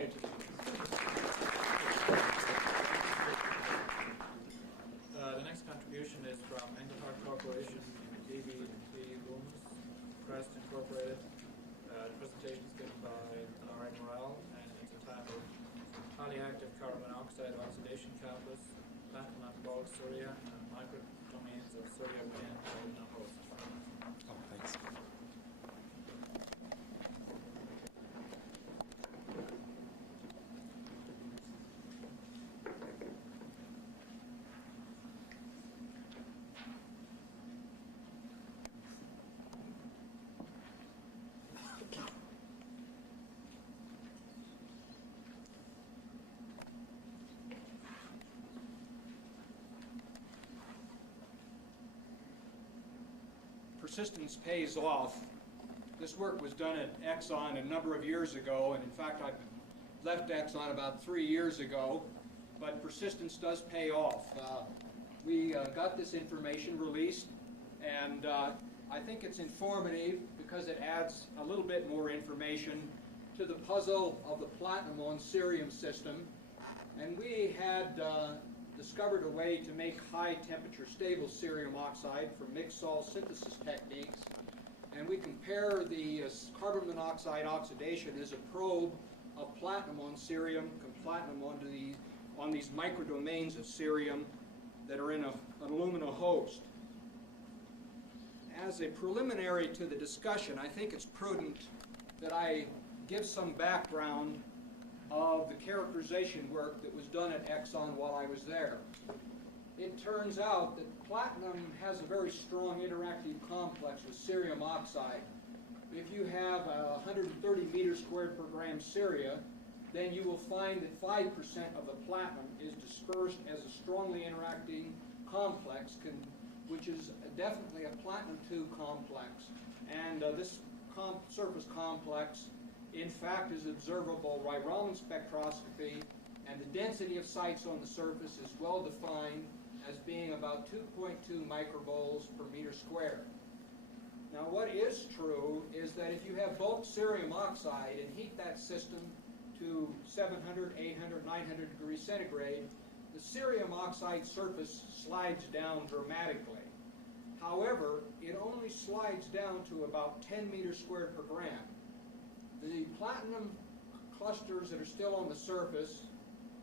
The next contribution is from Engelhard Corporation, DB Looms, Crest Incorporated. The presentation is given by Murrell, and it's entitled Highly Active Carbon Monoxide Oxidation Catalysis, Platinum Bulk Ceria, and Microdomains of Ceria within a host. Oh, thanks. Persistence pays off. This work was done at Exxon a number of years ago, and in fact I left Exxon about 3 years ago, but persistence does pay off. We got this information released, and I think it's informative because it adds a little bit more information to the puzzle of the platinum on cerium system. And we had discovered a way to make high temperature stable cerium oxide from mixed salt synthesis techniques, and we compare the carbon monoxide oxidation as a probe of platinum on cerium, platinum on these microdomains of cerium that are in an alumina host. As a preliminary to the discussion, I think it's prudent that I give some background of the characterization work that was done at Exxon while I was there. It turns out that platinum has a very strong interactive complex with cerium oxide. If you have 130 meters squared per gram ceria, then you will find that 5% of the platinum is dispersed as a strongly interacting complex, which is definitely a platinum 2 complex. And this surface complex in fact is observable by Raman spectroscopy, and the density of sites on the surface is well defined as being about 2.2 micromoles per meter squared. Now what is true is that if you have bulk cerium oxide and heat that system to 700, 800, 900 degrees centigrade, the cerium oxide surface slides down dramatically. However, it only slides down to about 10 meters squared per gram. The platinum clusters that are still on the surface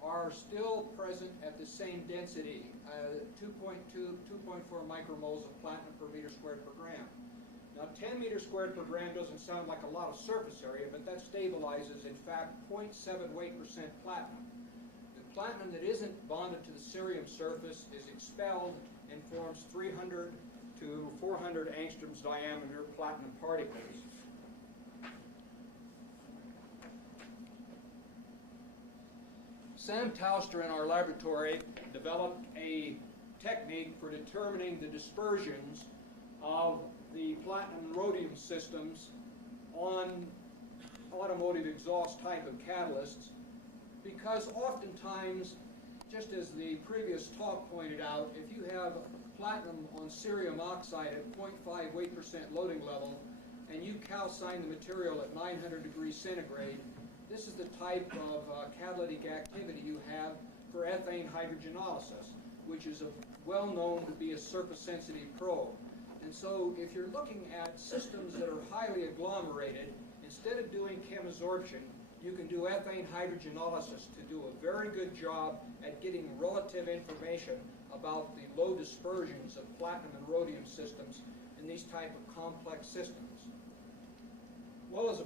are still present at the same density, 2.4 micromoles of platinum per meter squared per gram. Now 10 meters squared per gram doesn't sound like a lot of surface area, but that stabilizes, in fact, 0.78% platinum. The platinum that isn't bonded to the cerium surface is expelled and forms 300 to 400 angstroms diameter platinum particles. Sam Tauster in our laboratory developed a technique for determining the dispersions of the platinum and rhodium systems on automotive exhaust type of catalysts, because oftentimes, just as the previous talk pointed out, if you have platinum on cerium oxide at 0.5 weight% loading level and you calcine the material at 900 degrees centigrade, this is the type of catalytic activity you have for ethane hydrogenolysis, which is well known to be a surface-sensitive probe. And so if you're looking at systems that are highly agglomerated, instead of doing chemabsorption, you can do ethane hydrogenolysis to do a very good job at getting relative information about the low dispersions of platinum and rhodium systems in these type of complex systems. Well, as a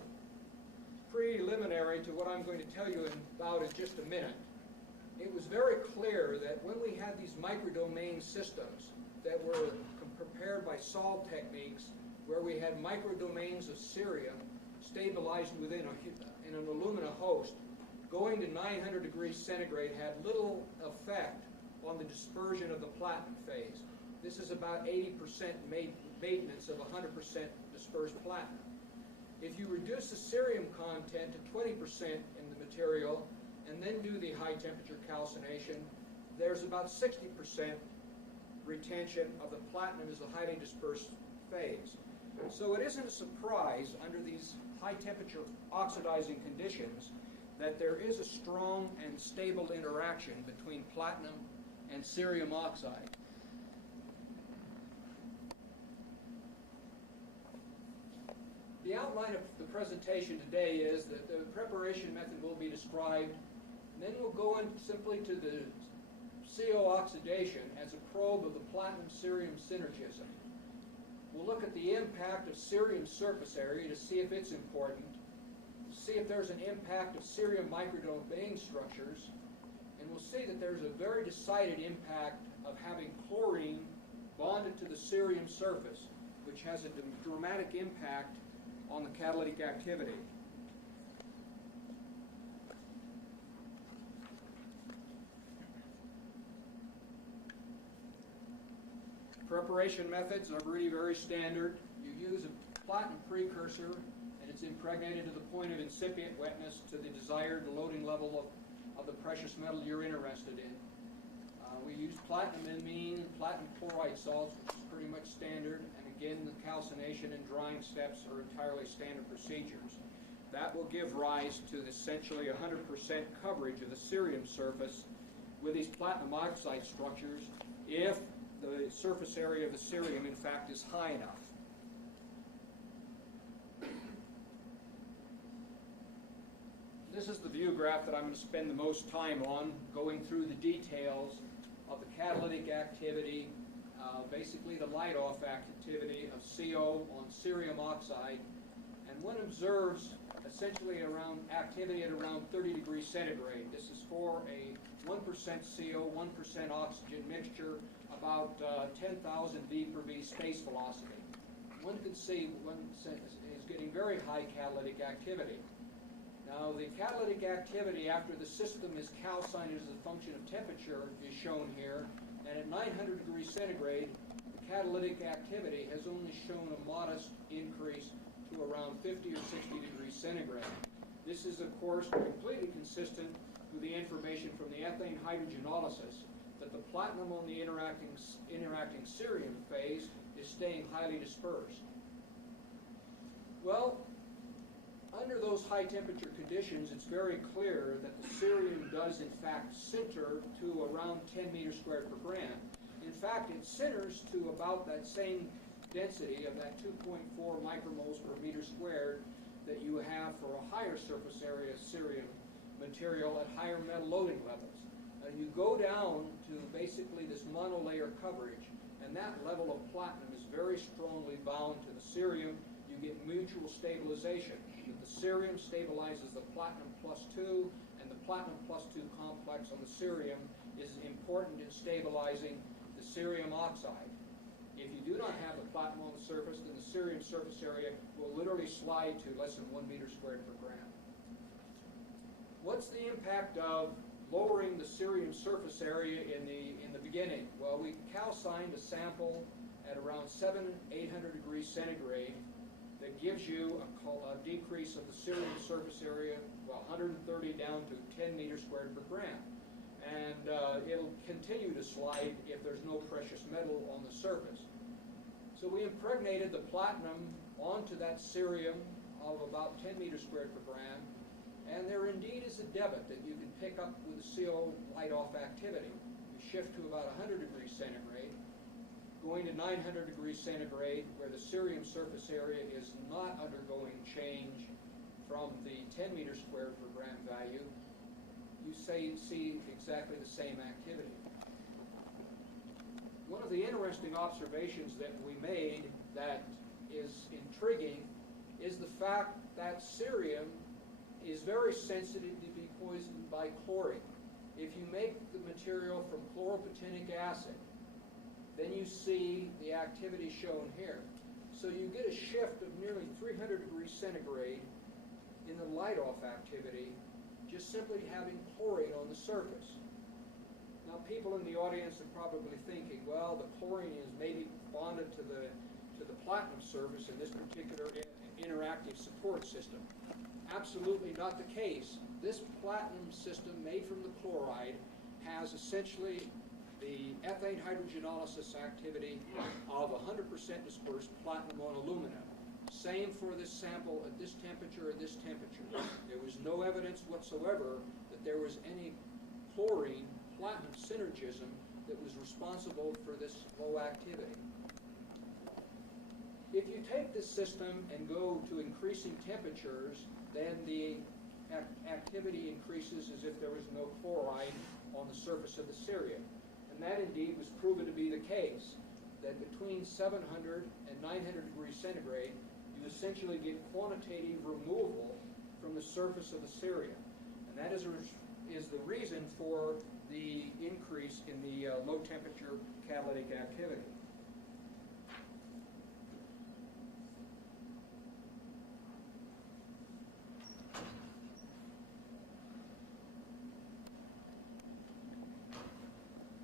preliminary to what I'm going to tell you about in just a minute, it was very clear that when we had these microdomain systems that were prepared by salt techniques, where we had microdomains of cerium stabilized within in an alumina host, going to 900 degrees centigrade had little effect on the dispersion of the platinum phase. This is about 80% maintenance of 100% dispersed platinum. If you reduce the cerium content to 20% in the material and then do the high temperature calcination, there's about 60% retention of the platinum as a highly dispersed phase. So it isn't a surprise under these high temperature oxidizing conditions that there is a strong and stable interaction between platinum and cerium oxide. The outline of the presentation today is that the preparation method will be described, and then we'll go in simply to the CO oxidation as a probe of the platinum-cerium synergism. We'll look at the impact of cerium surface area to see if it's important, see if there's an impact of cerium microdome vein structures, and we'll see that there's a very decided impact of having chlorine bonded to the cerium surface, which has a dramatic impact on the catalytic activity. Preparation methods are really very standard. You use a platinum precursor, and it's impregnated to the point of incipient wetness to the desired loading level of the precious metal you're interested in. We use platinum amine, platinum chloride salts, which is pretty much standard, and again, the calcination and drying steps are entirely standard procedures. That will give rise to essentially 100% coverage of the cerium surface with these platinum oxide structures if the surface area of the cerium, in fact, is high enough. This is the view graph that I'm going to spend the most time on, going through the details of the catalytic activity, basically the light-off activity of CO on cerium oxide, and one observes essentially around activity at around 30 degrees centigrade. This is for a 1% CO, 1% oxygen mixture, about 10,000 V per V space velocity. One can see one is getting very high catalytic activity. Now, the catalytic activity after the system is calcined as a function of temperature is shown here, and at 900 degrees centigrade, the catalytic activity has only shown a modest increase to around 50 or 60 degrees centigrade. This is, of course, completely consistent with the information from the ethane hydrogenolysis that the platinum on the interacting cerium phase is staying highly dispersed. Well, under those high temperature conditions, it's very clear that the cerium does in fact sinter to around 10 meters squared per gram. In fact, it sinters to about that same density of that 2.4 micromoles per meter squared that you have for a higher surface area cerium material at higher metal loading levels. You go down to basically this monolayer coverage, and that level of platinum is very strongly bound to the cerium. You get mutual stabilization. The cerium stabilizes the platinum +2, and the platinum +2 complex on the cerium is important in stabilizing the cerium oxide. If you do not have the platinum on the surface, then the cerium surface area will literally slide to less than 1 meter squared per gram. What's the impact of lowering the cerium surface area in the beginning? Well, we calcined a sample at around 800 degrees centigrade that gives you a decrease of the cerium surface area, well, 130 down to 10 meters squared per gram. And it'll continue to slide if there's no precious metal on the surface. So we impregnated the platinum onto that cerium of about 10 meters squared per gram, and there indeed is a debit that you can pick up with the CO light-off activity. You shift to about 100 degrees centigrade, going to 900 degrees centigrade, where the cerium surface area is not undergoing change from the 10 meters squared per gram value, you see exactly the same activity. One of the interesting observations that we made that is intriguing is the fact that cerium is very sensitive to be poisoned by chlorine. If you make the material from chloropatinic acid, then you see the activity shown here. So you get a shift of nearly 300 degrees centigrade in the light-off activity, just simply having chlorine on the surface. Now, people in the audience are probably thinking, well, the chlorine is maybe bonded to the platinum surface in this particular interactive support system. Absolutely not the case. This platinum system made from the chloride has essentially the ethane hydrogenolysis activity of 100% dispersed platinum on aluminum. Same for this sample at this temperature or this temperature. There was no evidence whatsoever that there was any chlorine platinum synergism that was responsible for this low activity. If you take this system and go to increasing temperatures, then the activity increases as if there was no chloride on the surface of the Ceria. And that indeed was proven to be the case, that between 700 and 900 degrees centigrade, you essentially get quantitative removal from the surface of the Ceria. And that is the reason for the increase in the low temperature catalytic activity.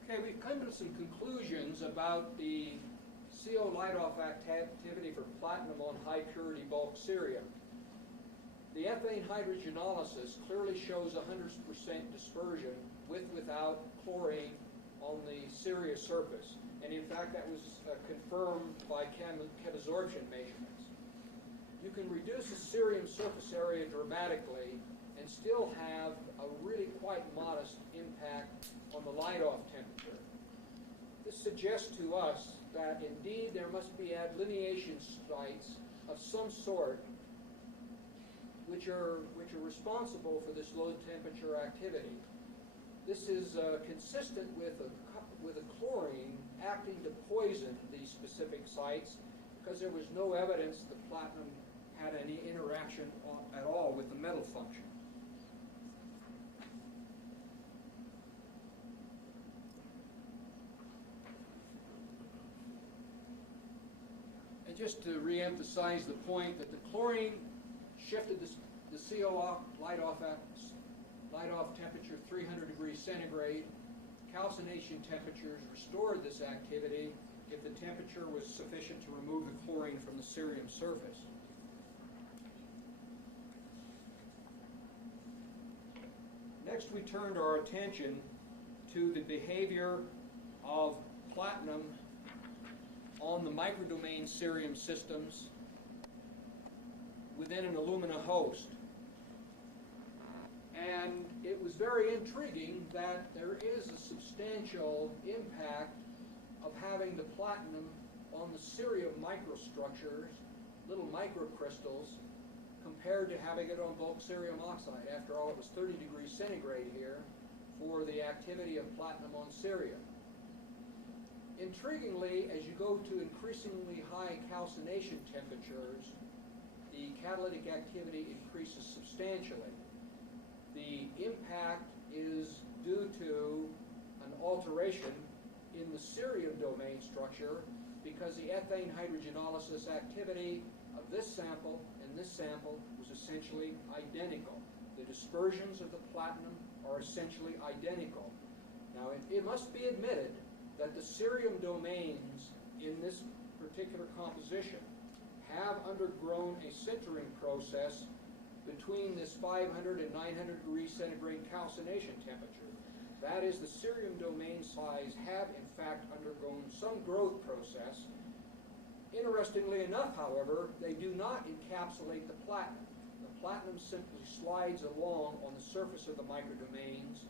Okay, we've come to some conclusions about the CO light-off activity for platinum on high-purity bulk Ceria. The ethane hydrogenolysis clearly shows 100% dispersion without chlorine on the Ceria surface. And in fact, that was confirmed by chem absorption measurements. You can reduce the cerium surface area dramatically and still have a really quite modest impact on the light-off temperature. This suggests to us that indeed there must be adlineation sites of some sort which are responsible for this low temperature activity. This is consistent with a chlorine acting to poison these specific sites, because there was no evidence that platinum had any interaction at all with the metal function. And just to re-emphasize the point that the chlorine shifted the CO light-off temperature 300 degrees centigrade. Calcination temperatures restored this activity if the temperature was sufficient to remove the chlorine from the cerium surface. Next, we turned our attention to the behavior of platinum on the microdomain cerium systems within an alumina host. And it was very intriguing that there is a substantial impact of having the platinum on the cerium microstructures, little microcrystals, compared to having it on bulk cerium oxide. After all, it was 30 degrees centigrade here for the activity of platinum on cerium. Intriguingly, as you go to increasingly high calcination temperatures, the catalytic activity increases substantially. The impact is due to an alteration in the cerium domain structure, because the ethane hydrogenolysis activity of this sample and this sample was essentially identical. The dispersions of the platinum are essentially identical. Now, it must be admitted that the cerium domains in this particular composition have undergone a sintering process between this 500 and 900 degrees centigrade calcination temperature. That is, the cerium domain size have in fact undergone some growth process. Interestingly enough, however, they do not encapsulate the platinum. The platinum simply slides along on the surface of the microdomains,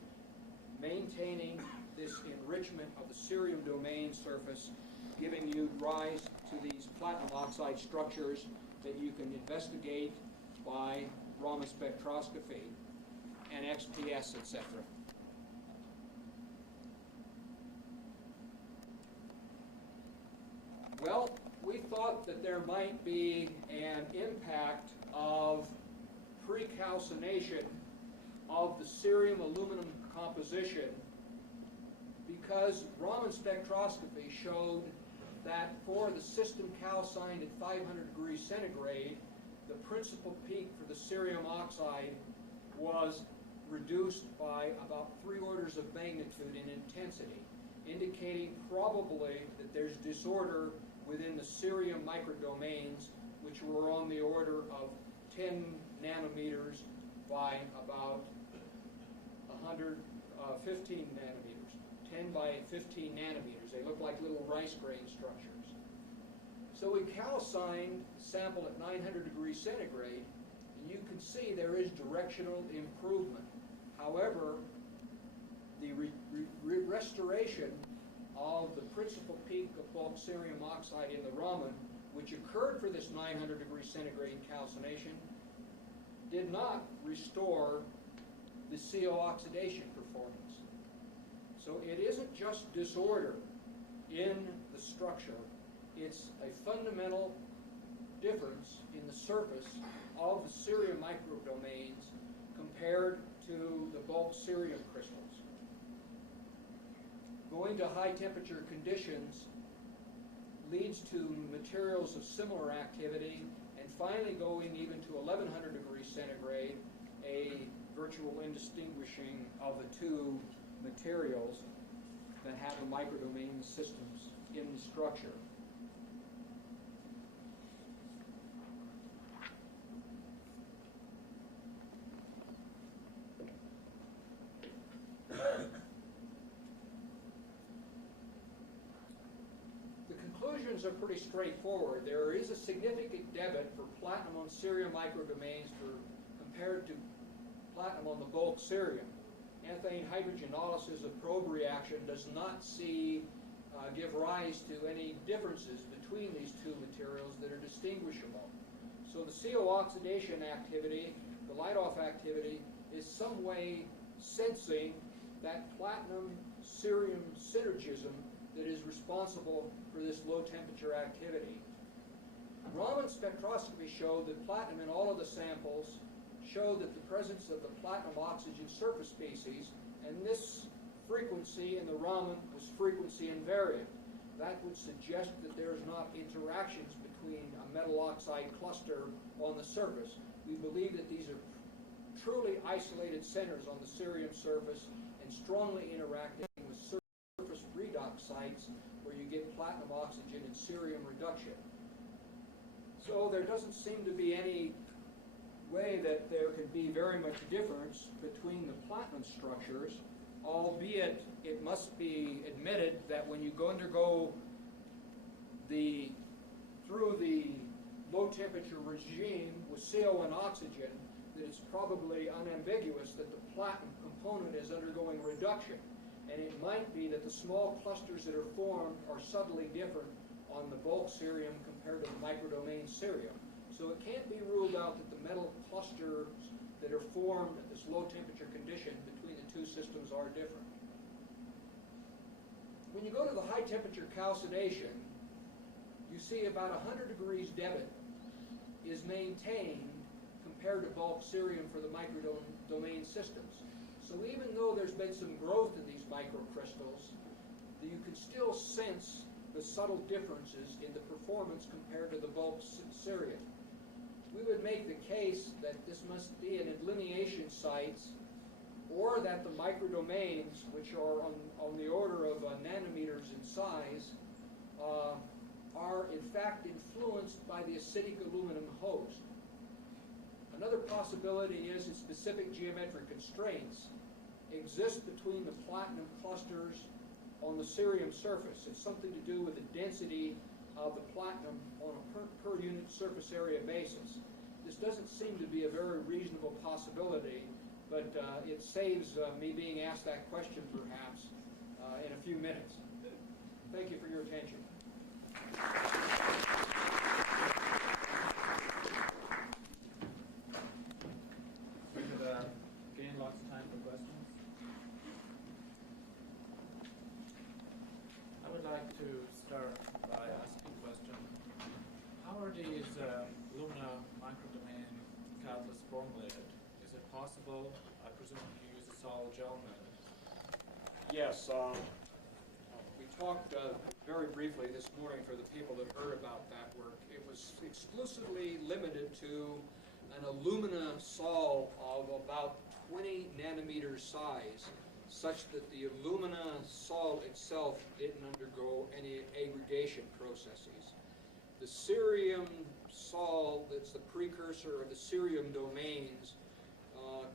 maintaining this enrichment of the cerium domain surface, giving you rise to these platinum oxide structures that you can investigate by Raman spectroscopy and XPS, etc. Well, we thought that there might be an impact of precalcination of the cerium aluminum composition, because Raman spectroscopy showed that for the system calcined at 500 degrees centigrade, the principal peak for the cerium oxide was reduced by about 3 orders of magnitude in intensity, indicating probably that there's disorder within the cerium microdomains, which were on the order of 10 nanometers by about 15 nanometers. 10 by 15 nanometers. They look like little rice grain structures. So we calcined the sample at 900 degrees centigrade, and you can see there is directional improvement. However, the restoration of the principal peak of bulk cerium oxide in the ramen, which occurred for this 900 degrees centigrade calcination, did not restore the CO oxidation performance. So it isn't just disorder in the structure, it's a fundamental difference in the surface of the cerium microdomains compared to the bulk cerium crystals. Going to high temperature conditions leads to materials of similar activity, and finally going even to 1100 degrees centigrade, a virtual indistinguishing of the two materials that have the microdomain systems in the structure. Conclusions are pretty straightforward. There is a significant debit for platinum on cerium microdomains compared to platinum on the bulk cerium. Ethane hydrogenolysis of probe reaction does not give rise to any differences between these two materials that are distinguishable. So the CO oxidation activity, the light-off activity, is some way sensing that platinum cerium synergism that is responsible for this low temperature activity. Raman spectroscopy showed that platinum in all of the samples showed that the presence of the platinum oxygen surface species, and this frequency in the Raman was frequency invariant. That would suggest that there's not interactions between a metal oxide cluster on the surface. We believe that these are truly isolated centers on the cerium surface and strongly interacting with surface redox sites where you get platinum oxygen and cerium reduction. So there doesn't seem to be any way that there could be very much difference between the platinum structures, albeit it must be admitted that when you undergo through the low temperature regime with CO and oxygen, that it's probably unambiguous that the platinum component is undergoing reduction. And it might be that the small clusters that are formed are subtly different on the bulk cerium compared to the microdomain cerium. So it can't be ruled out that the metal clusters that are formed at this low temperature condition between the two systems are different. When you go to the high temperature calcination, you see about 100 degrees debit is maintained compared to bulk cerium for the microdomain systems. So even though there's been some growth in these microcrystals, you can still sense the subtle differences in the performance compared to the bulk cerium. We would make the case that this must be an delineation sites, or that the microdomains, which are on the order of nanometers in size, are in fact influenced by the acidic aluminum host. Another possibility is that specific geometric constraints exist between the platinum clusters on the cerium surface. It's something to do with the density of the platinum on a per unit surface area basis. This doesn't seem to be a very reasonable possibility, but it saves me being asked that question perhaps in a few minutes. Thank you for your attention. We could gain lots of time for questions. I would like to start by asking a question. How are these alumina microdomain catalysts formulated? Is it possible, I presume you use a solid gel method? Yes, we talked very briefly this morning for the people that heard about that work. It was exclusively limited to an alumina sol of about 20 nanometers size, such that the alumina sol itself didn't undergo any aggregation processes. The cerium sol, that's the precursor of the cerium domains,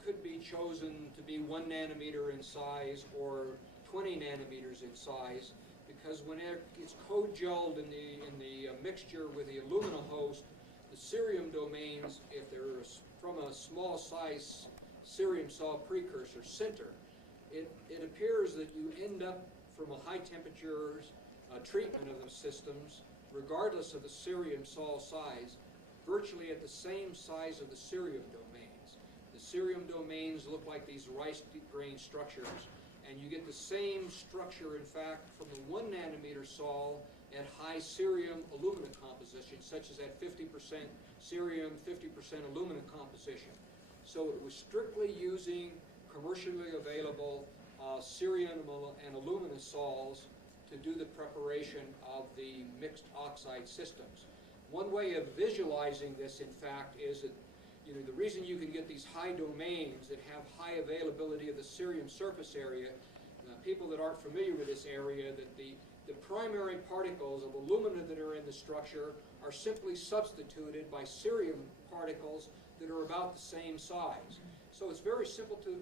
could be chosen to be 1 nanometer in size or 20 nanometers in size, because when it's co-gelled in the mixture with the alumina host, the cerium domains, if they're from a small size cerium salt precursor sinter, it appears that you end up from a high temperatures treatment of the systems, regardless of the cerium sol size, virtually at the same size of the cerium domains. The cerium domains look like these rice grain structures, and you get the same structure, in fact, from the 1 nanometer sol at high cerium alumina composition, such as at 50% cerium, 50% alumina composition. So it was strictly using commercially available cerium and alumina sols to do the preparation of the mixed oxide systems. One way of visualizing this, in fact, is that the reason you can get these high domains that have high availability of the cerium surface area, people that aren't familiar with this area, that the primary particles of alumina that are in the structure are simply substituted by cerium particles that are about the same size. So it's very simple to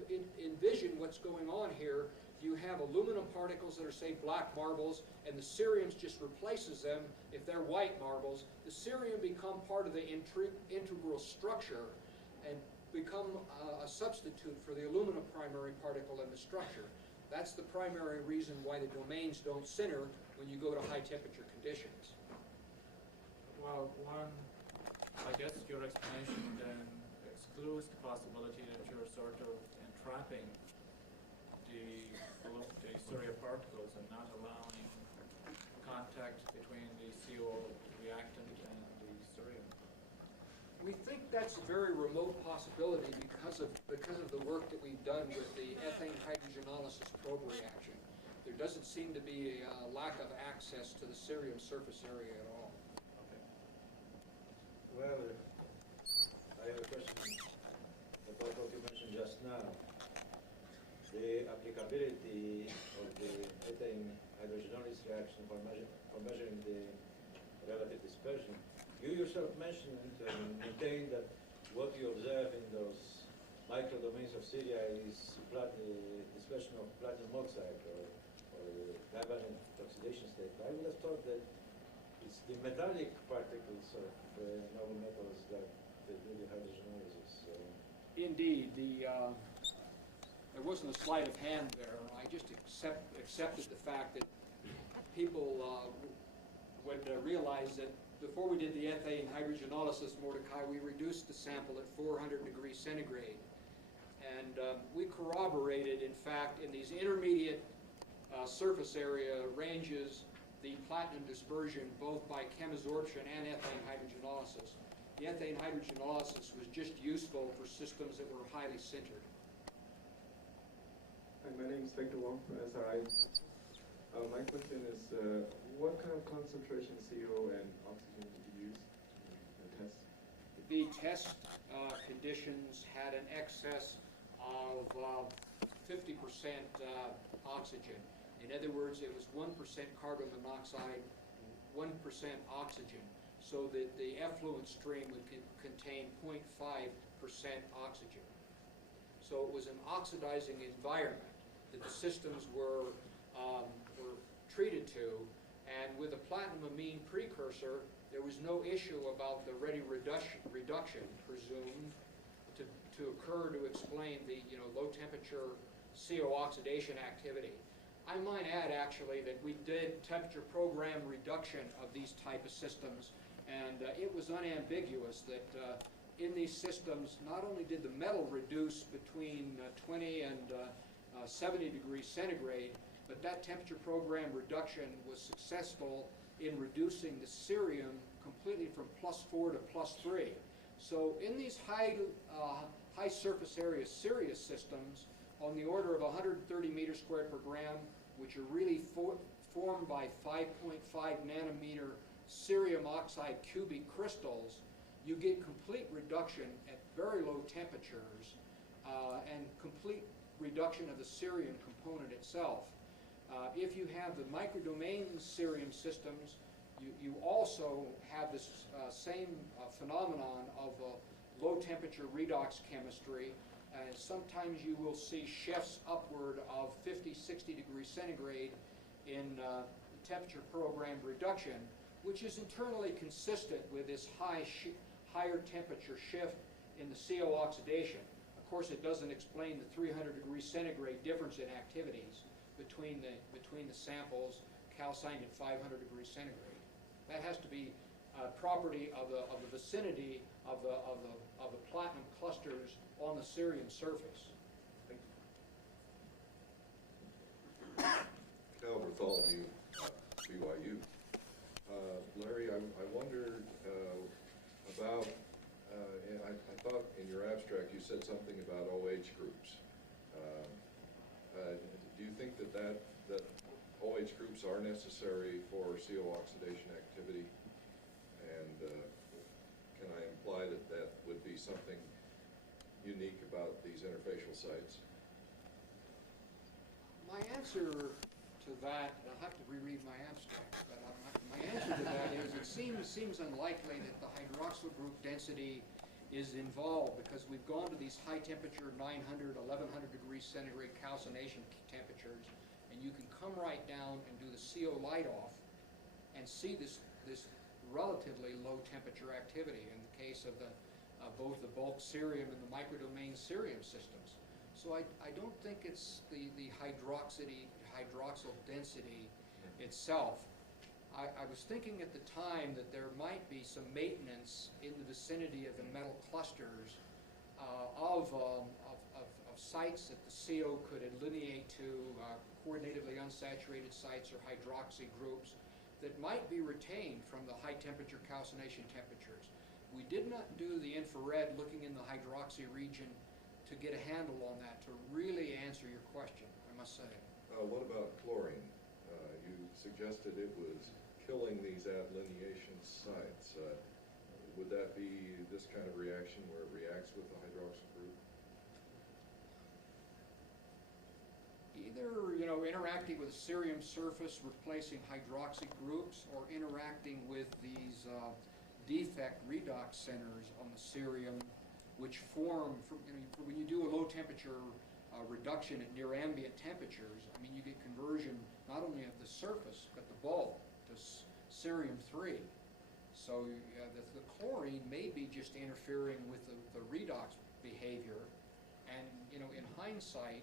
envision what's going on here. You have aluminum particles that are, say, black marbles, and the cerium just replaces them if they're white marbles. The cerium become part of the integral structure and become a substitute for the aluminum primary particle in the structure. That's the primary reason why the domains don't center when you go to high temperature conditions. Well, I guess your explanation then excludes the possibility that you're sort of entrapping the Ceria particles and not allowing contact between the CO reactant and the cerium. We think that's a very remote possibility because of the work that we've done with the ethane hydrogenolysis probe reaction. There doesn't seem to be a lack of access to the cerium surface area at all. Okay. Well, I have a question about what you mentioned just now. The applicability of the ethane hydrogenolysis reaction for measuring the relative dispersion. You yourself mentioned and maintained that what you observe in those microdomains of Ceria is the dispersion of platinum oxide or divalent oxidation state. I would have thought that it's the metallic particles of noble metals that do the hydrogenolysis. Indeed, there wasn't a sleight of hand there. I just accepted the fact that people would realize that before we did the ethane hydrogenolysis, Mordecai, we reduced the sample at 400 degrees centigrade. And we corroborated, in fact, in these intermediate surface area ranges, the platinum dispersion both by chemabsorption and ethane hydrogenolysis. The ethane hydrogenolysis was just useful for systems that were highly sintered. Hi, my name is Victor Wong from SRI. My question is, what kind of concentration CO and oxygen did you use in the test? The test conditions had an excess of 50% oxygen. In other words, it was 1% carbon monoxide, 1% oxygen, so that the effluent stream would contain 0.5% oxygen. So it was an oxidizing environment that the systems were treated to, and with a platinum amine precursor, there was no issue about the ready reduction presumed to occur to explain the low temperature CO oxidation activity. I might add actually that we did temperature program reduction of these type of systems, and it was unambiguous that in these systems not only did the metal reduce between 20 and 70 degrees centigrade, but that temperature program reduction was successful in reducing the cerium completely from +4 to +3. So in these high surface area Ceria systems, on the order of 130 meters squared per gram, which are really formed by 5.5 nanometer cerium oxide cubic crystals, you get complete reduction at very low temperatures and complete reduction of the cerium component itself. If you have the microdomain cerium systems, you also have this same phenomenon of low temperature redox chemistry. Sometimes you will see chefs upward of 50, 60 degrees centigrade in temperature programmed reduction, which is internally consistent with this higher temperature shift in the CO oxidation. Of course, it doesn't explain the 300 degrees centigrade difference in activities between the samples calcined at 500 degrees centigrade. That has to be a property of the vicinity of the platinum clusters on the cerium surface. Cal Bartholomew, BYU. Larry, I wondered about, and I thought in your abstract you said something about OH groups. Do you think that OH groups are necessary for CO oxidation activity? And can I imply that would be something unique about these interfacial sites? My answer to that, and I'll have to reread my abstract, but my answer to that is it seems unlikely that the hydroxyl group density is involved, because we've gone to these high temperature 900, 1100 degrees centigrade calcination temperatures, and you can come right down and do the CO light off and see this relatively low temperature activity in the case of both the bulk cerium and the microdomain cerium systems. So I don't think it's the hydroxyl density itself. I was thinking at the time that there might be some maintenance in the vicinity of the metal clusters of sites that the CO could delineate to coordinatively unsaturated sites or hydroxy groups that might be retained from the high temperature calcination temperatures. We did not do the infrared looking in the hydroxy region to get a handle on that, to really answer your question, I must say. What about chlorine? You suggested it was killing these adlineation sites. Would that be this kind of reaction where it reacts with the hydroxyl group? Either, interacting with a cerium surface, replacing hydroxy groups, or interacting with these defect redox centers on the cerium, which form, when you do a low temperature reduction at near ambient temperatures, I mean, you get conversion not only of the surface, but the bulk to cerium-3. So the chlorine may be just interfering with the redox behavior, and, in hindsight,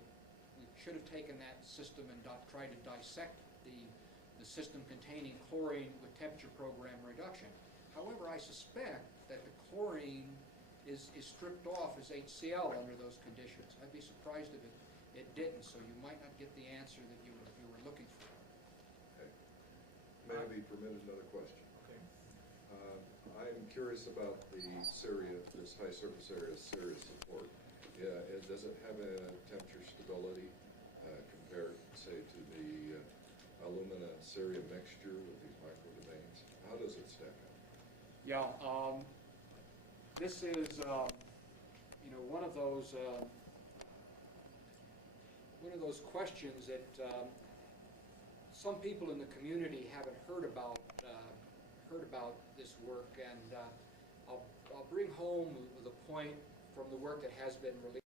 we should have taken that system and tried to dissect the system containing chlorine with temperature program reduction. However, I suspect that the chlorine is stripped off as HCl under those conditions. I'd be surprised if it didn't, so you might not get the answer that you were looking for. Okay. May I be permitted another question? Okay. I'm curious about the Ceria, this high surface area Ceria support. Yeah, does it have a temperature stability compared, say, to the alumina Ceria mixture with these microdomains? How does it stack up? Yeah, this is, one of those questions that some people in the community haven't heard about this work, and I'll bring home the point from the work that has been released.